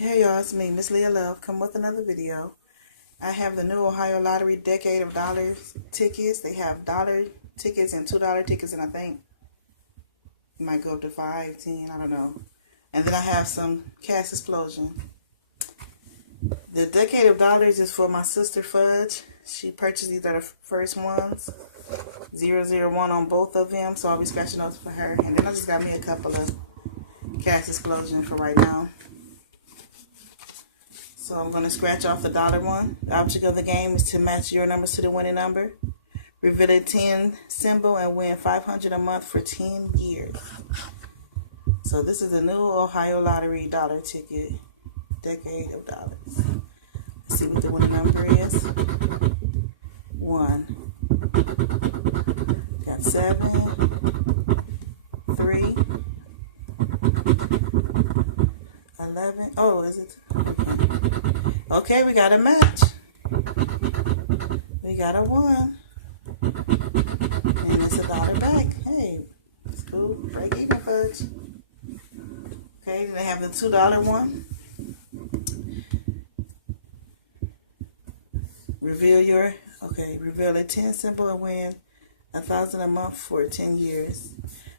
Hey y'all, it's me, Miss Leah Love, come with another video. I have the new Ohio Lottery Decade of Dollars tickets. They have dollar tickets and $2 tickets, and I think it might go up to 5, 10, I don't know. And then I have some Cash Explosion. The Decade of Dollars is for my sister Fudge. She purchased these are the first ones. 001 on both of them, so I'll be scratching those for her. And then I just got me a couple of Cash Explosion for right now. So I'm going to scratch off the dollar one. The object of the game is to match your numbers to the winning number. Reveal a 10 symbol and win $500 a month for 10 years. So this is the new Ohio Lottery dollar ticket. Decade of Dollars. Let's see what the winning number is. 1. Got 7. 3. 11. Oh, is it? Okay, we got a match. We got a 1. And it's $1 back. Hey, it's cool. Break even, Fudge. Okay, then they have the $2 one. Reveal a 10 symbol and win $1,000 a month for 10 years.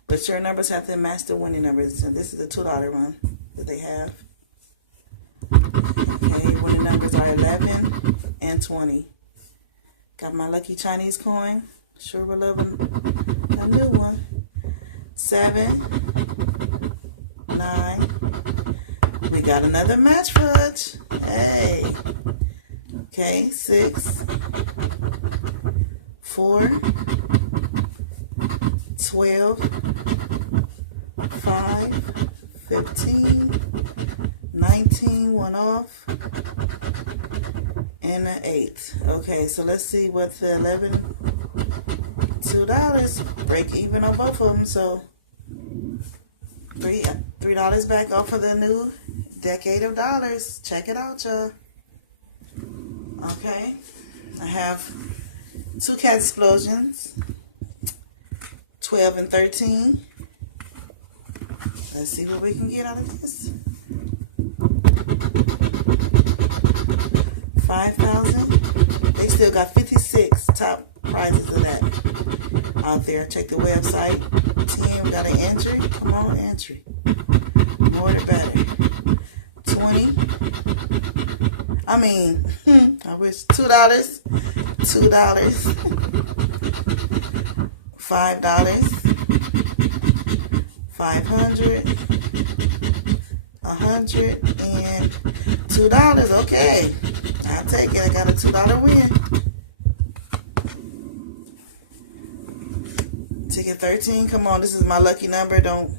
But your numbers have to match the winning numbers. So this is the $2 one that they have. Okay, winning numbers are 11 and 20. Got my lucky Chinese coin. Sure will love a new one. 7, 9. We got another match, Fudge. Hey. Okay, 6, 4, 12, 5, 15, 19, 1 off, and an 8. Okay, so let's see what the $2 break even on both of them. So $3 back off of the new Decade of Dollars. Check it out, y'all. Okay, I have 2 Cash Explosions, 12 and 13. Let's see what we can get out of this. 5,000. They still got 56 top prizes of that out there. Check the website. 10, we got an entry. Come on, entry. More the better. 20. I wish $2. $5. 500. 100 and $2. Okay, I'll take it. I got a $2 win. Ticket 13. Come on, this is my lucky number. Don't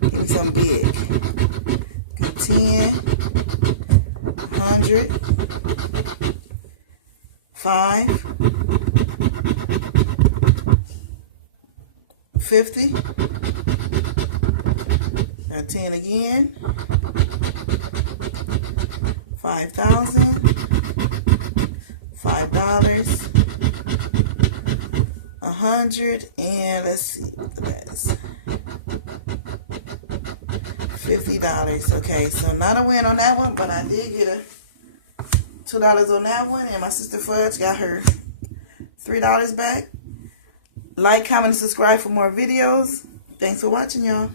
give me something big. 10, 100, 5, 50. Got 10 again. 5,000. $5. 100, and let's see what that is. $50. Okay, so not a win on that one, but I did get a $2 on that one, and my sister Fudge got her $3 back. Like, comment, and subscribe for more videos. Thanks for watching, y'all.